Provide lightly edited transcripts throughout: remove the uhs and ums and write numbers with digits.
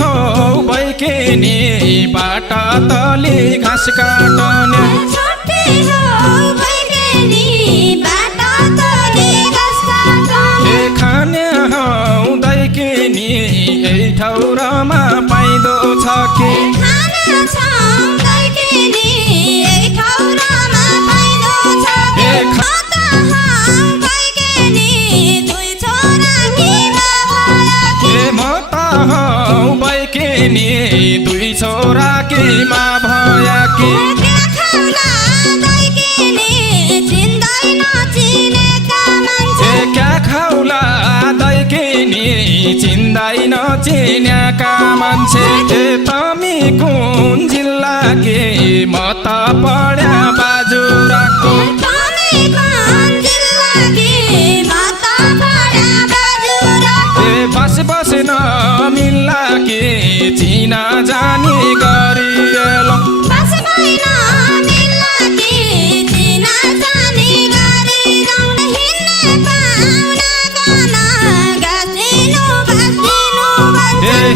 हो बैकेनी बाटा तली घाँस काट्ने खाने हुँदै के नि यही ठाउँमा पाइँदो छ कि म त हौ बैकेनी दुई छोरा केमा भया कि क्या खाउला दैकेनी चिन्दै नचिन्याका मान्छे तमी कुन जिल्ला के म त पढ्या बाजुराको बस बस नमिल्ला के चिना जानी गरिएलौँ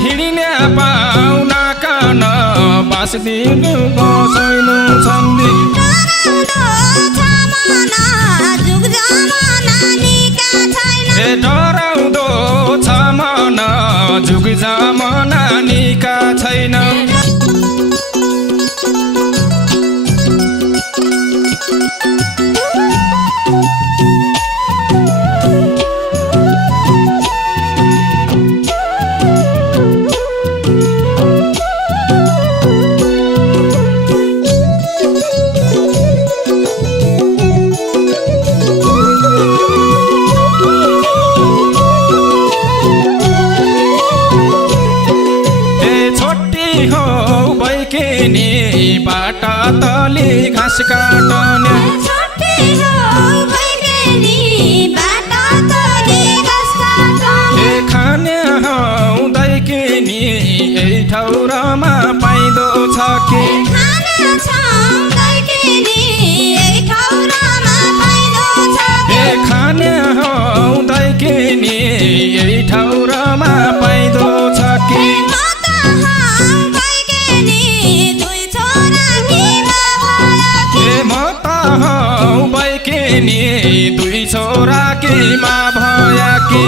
हिँड्ने पाउना कन बाँसदिनु बसैनु छन्दी डराउँदो छ मन जुग जमाना निका छैन बाटा तली घाँस काट्ने खाने हुँदै के नि यही ठाउँमा पाइँदो छ कि खाने हुँदै के नि यही ठाउँमा पाइँदो छ कि दुई छोरा केमा भया कि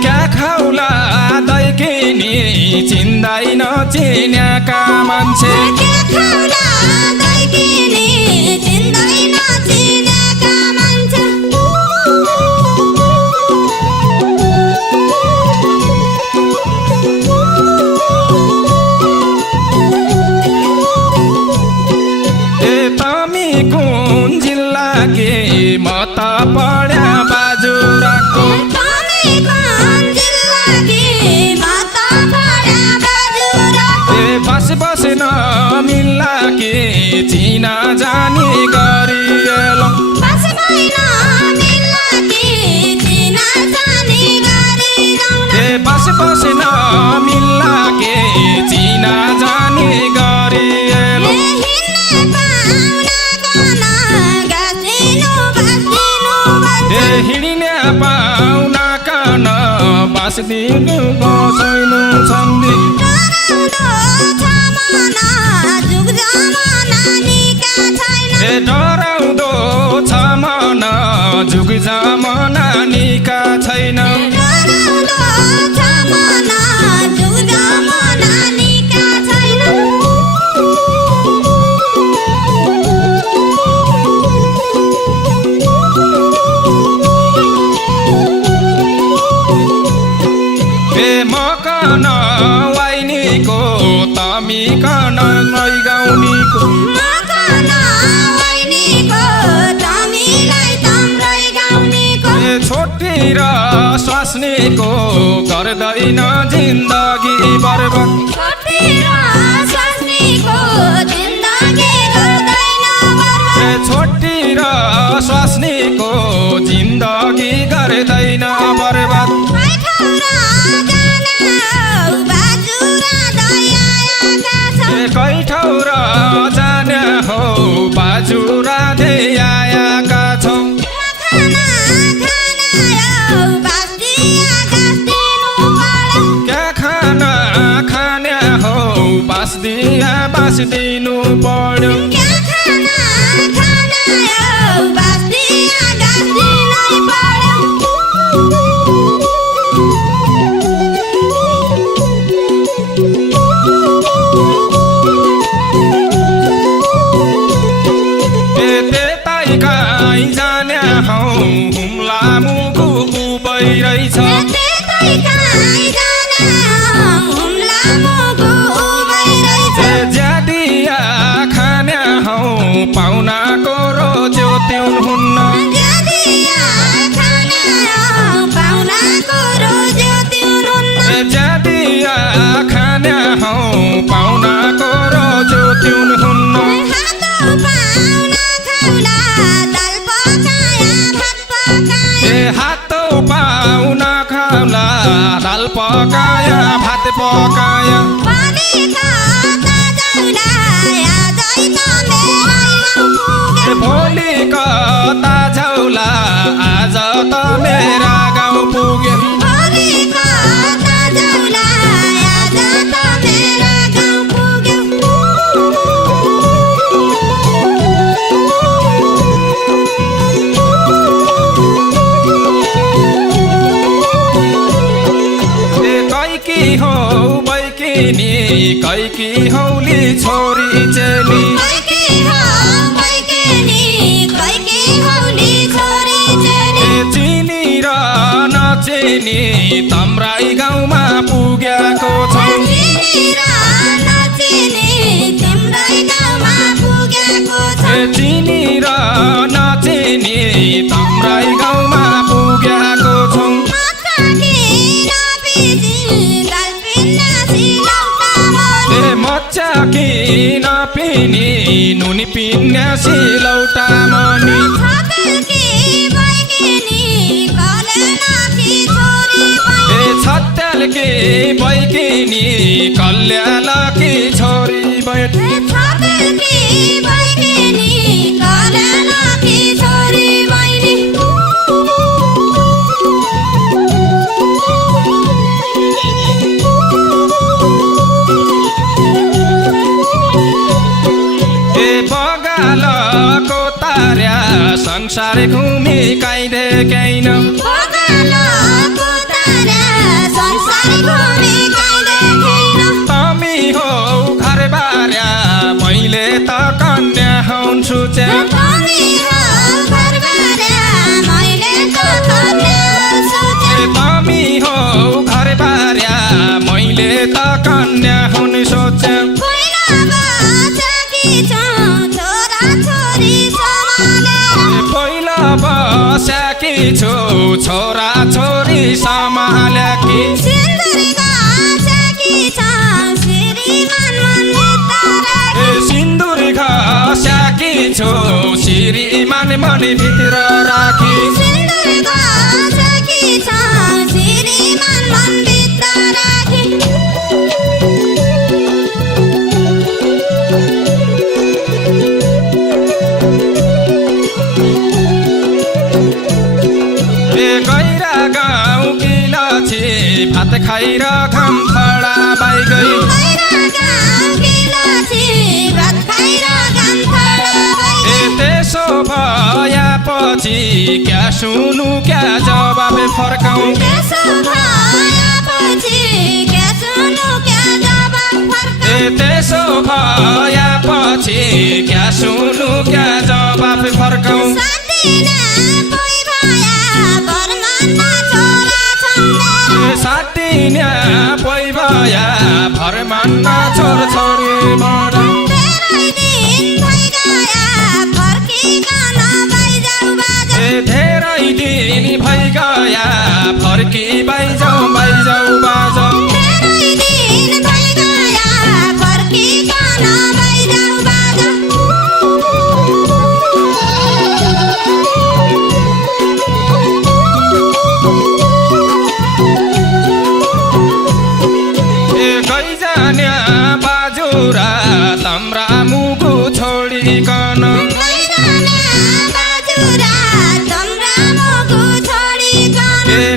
क्या खाउला दैकेनी चिन्दै नचिन्याका मान्छे कुन जिल्ला के म त पढ्या बाजुराको बस बस नमिल्ला के चिना जानी गरिएलौँ बस बस नमिल्ला के चिना जानी गरिएलौँ हिँड्ने पाउना कन बाँसदिनु बसैनु छन्दी डराउँदो छ मन जुग जमाना निका छैन मकन वाइनीको तमी कन गाउनीको छोटी र स्वास्नीको गर्दैन जिन्दगी बर्बाद छोटी र स्वास्नीको जिन्दगी गर्दैन बर्बाद कै ठाउँ र जाने हो बाजुरा आएका छौँ दिनु पर्यो हुम्ला मुगु उभइरहेछ ज्यादिया खान्या हौ पाहुनाको रोज्यो त्युन हुन्न ज्यादिया खान्या हौ पाहुनाको रोज्यो त्युन हुन्न हातौ पाहुना खाउला दाल पकाया भात पकाया भोलि कता झौला आज त मेरा गाउँ पुग्यो कैकी हौली छोरी चेली चिनी र नचिनी तम्राई गाउँमा पुगेको छ चिनी र नचिनी तम्राई गाउँमा पुगेको छौ मच्चा किन पिनी नुनी पिन्या सिलौटा मनी छत्याल के बैकिनी कल्यालकी छोरी बैठ बगालको तार्या संसार घुमी काइदे कैन तमी हो घर बार्या मैले त कन्या हुन सुचे तमी हो घर बार्या मैले त कन्या हुन सोचे बस्याकी छु छोरा छोरी सम्हाल्याकी सिन्दुर घस्याकी छु श्रीमान मन भित्र राखी गैरा गाउँ किलछि भात खाएर घाम खडा बाइ गई त्यसो भएपछि क्या सुनु क्या जवाब फर्काउँ त्यसो भएपछि क्या सुनु क्या जवाब फर्काउँ साटिन्या पोइ भया भरमान्ना छोर छोरी मरा धेरै दिन भइगया फर्की बाइजाउ बाइजाउ बाजाउ तम्रा मुगु छोडिकन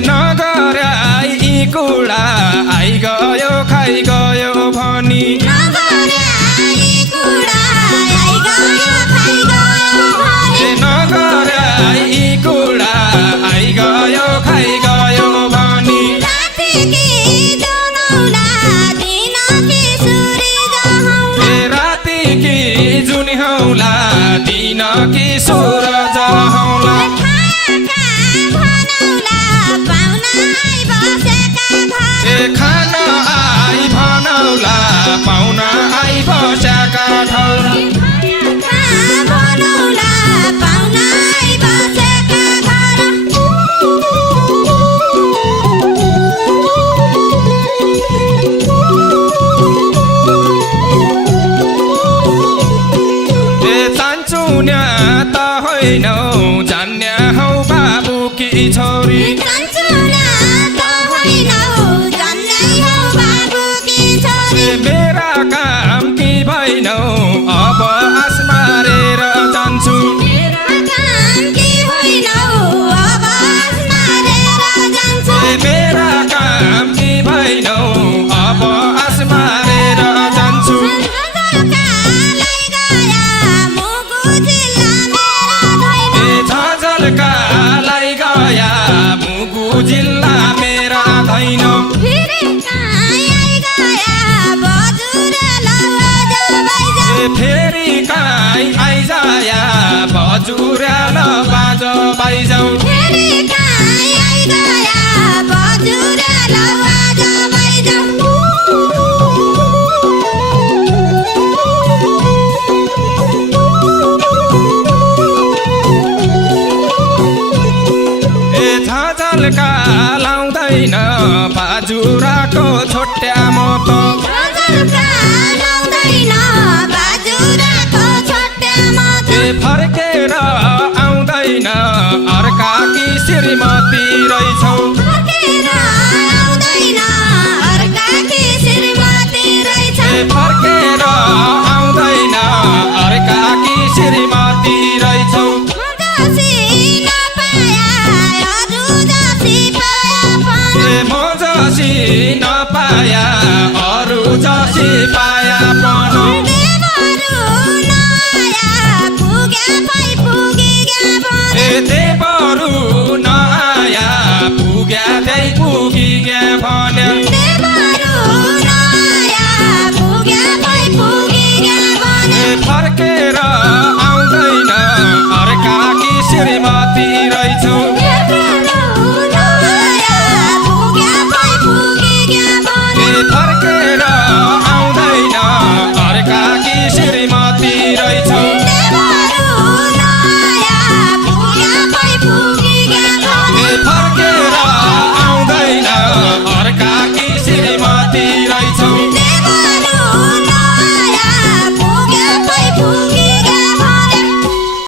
नगराई कुडा आइगयो खाइगयो भनी भइनौ जान्ने हौ बाबु कि छोरी मेरा काम कि भइनौ अब आस मारेर जान्छु मेरा काम कि भइनौ अब आस मारेर जान्छु झझल्कालाई गया मुगु जिल्ला मेरा धैन फेरि काहीँ आइजाया बजुर्याल बाजो बाइजाउ झझल्का लाउँदैन बाजुराको छोट्या म त फर्केर आउँदैन अर्का कि श्रीमती रहेछौ फर्केर आउँदैन अर्का कि श्रीमती रहेछौ म जसी नपाया अरू जसी पाया पनि देवरु नआया पुग्या त्यही पुगिग्या भन्यो